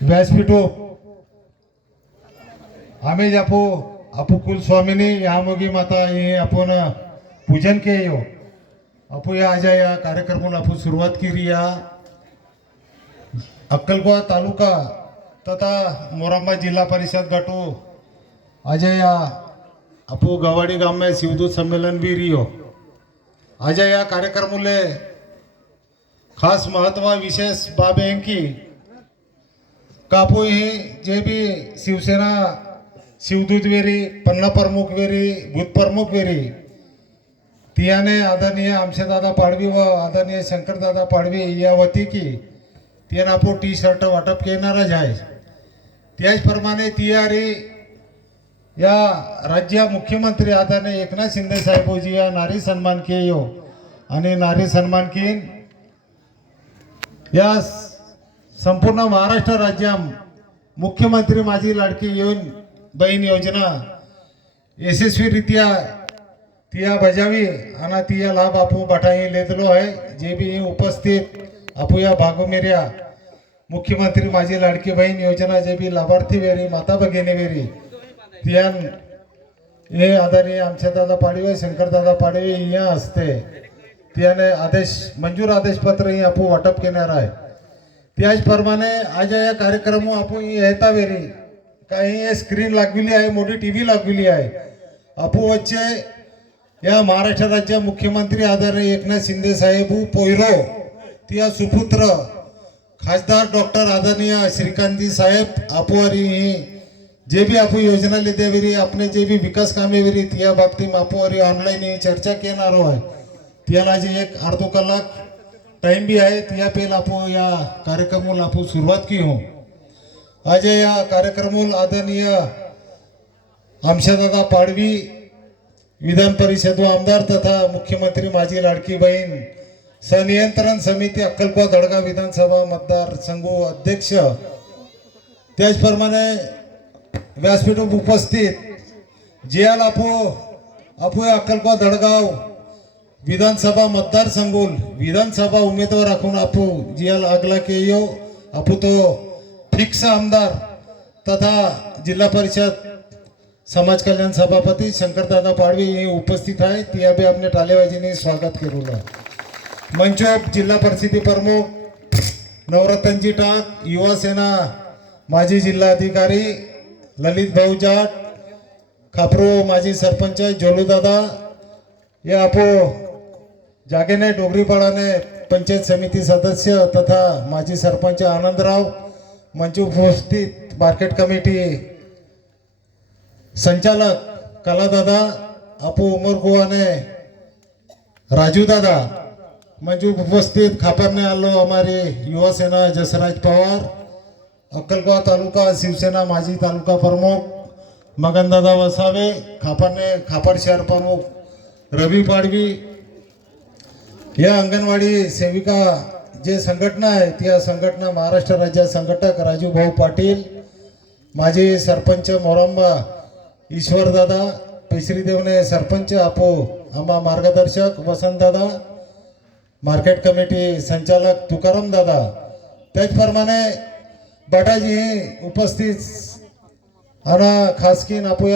व्यासपीठो आम्ही जापो अपू कुलस्वामीनी या मोगी माता हे आपण पूजन केयो। अपू या आजा या कार्यक्रम आपण सुरुवात केली या। अक्कलकोवा तालुका तथा मोरांबा जिल्हा परिषद गटो आजा या अपू गवाडी गाम में शिवदूत संमेलन भी रियो आजा या कार्यक्रमले खास महत्त्व विशेष बाब है की कापू हे जे बी शिवसेना शिवदूत वेरी पन्ना प्रमुख वेरी भूतप्रमुख वेरी तियाने आदरणीय आमशेदादा पाडवी व आदरणीय शंकरदादा पाडवी या वती की तियाने आपण टी शर्ट वाटप केणारच आहे त्याचप्रमाणे तियारी या राज्य मुख्यमंत्री आदरणीय एकनाथ शिंदे साहेबोजी या नारी सन्मान के यो आणि नारी सन्मान कीन या संपूर्ण महाराष्ट्र राज्यात मुख्यमंत्री माझी लाडकी येऊन बहीण योजना यशस्वीरित्या तिया बजावी आणि तिया लाभ आपू बठाई लेतलो आहे जे बी उपस्थित आपूया भागोमेऱ्या मुख्यमंत्री माझी लाडकी बहीण योजना जे बी लाभार्थी वेरी माता भगिनी वेरी तियान हे आदरणीय आमच्या दादा पाडवे शंकरदादा पाडवे या असते त्याने आदेश मंजूर आदेशपत्र ही आपू वाटप केणार आहे. त्याचप्रमाणे आज या कार्यक्रम आपण येता वेरी काही स्क्रीन लागलेली आहे मोठी टी व्ही लागलेली आहे. आपू वच्चे या महाराष्ट्र राज्य मुख्यमंत्री आदरणीय एकनाथ शिंदे साहेब पोयरो तिया सुपुत्र खासदार डॉक्टर आदरणीय श्रीकांतजी साहेब आपुवारी ही जे बी आपू योजना लिहिते वेरी आपले जे बी विकास कामे वेरी त्या बाबतीत आपुवारी ऑनलाईन ही चर्चा केणार आहे त्याला जे एक अर्धो कलाक टाइम भी आहे या पेल आपण या कार्यक्रम आपण सुरुवात की हो। आज या कार्यक्रमाला आदरणीय आमशादादा पाडवी विधान परिषद व आमदार तथा मुख्यमंत्री माझी लाडकी बहीण संनियंत्रण समिती अक्कलपा दडगाव विधानसभा मतदारसंघ अध्यक्ष त्याचप्रमाणे व्यासपीठ उपस्थित जे आल आपो आपू अक्कलपा अक्कलकोवा विधानसभा मतदार मतदारसंघून विधानसभा उमेदवार राखून आपू जियाल अगला के यो आपू तो फिक्स आमदार तथा जिल्हा परिषद समाज कल्याण सभापती शंकरदादा पाडवी हे उपस्थित आहे ती बी आपल्या टालेबाजीने स्वागत केलेलं आहे. मंचोप जिल्हा परिस्थिती प्रमुख नवरत्नजी टाक युवासेना माजी जिल्हाधिकारी ललित भाऊ जाट खापरो माजी सरपंच जोलूदादा हे आपो जागेने डोगरीपाडाने पंचायत समिती सदस्य तथा माजी सरपंच आनंदराव मंच उपस्थित मार्केट कमिटी संचालक कलादादा अपू उमर ने राजू दादा मंजू उपस्थित खापरने आलो हमारे युवा सेना जसराज पवार अक्कलकोवा तालुका शिवसेना माजी तालुका प्रमुख मगन दादा वसावे खापरने खापर शहर प्रमुख रवी पाडवी या अंगणवाडी सेविका जे संघटना आहेत या संघटना महाराष्ट्र राज्य संघटक राजूभाऊ पाटील माजी सरपंच मोरंबा ईश्वरदादा पेशरी सरपंच आपो आम्हा मार्गदर्शक वसंतदादा मार्केट कमिटी संचालक तुकाराम दादा. त्याचप्रमाणे बटाजी उपस्थित आणि खासगी नापू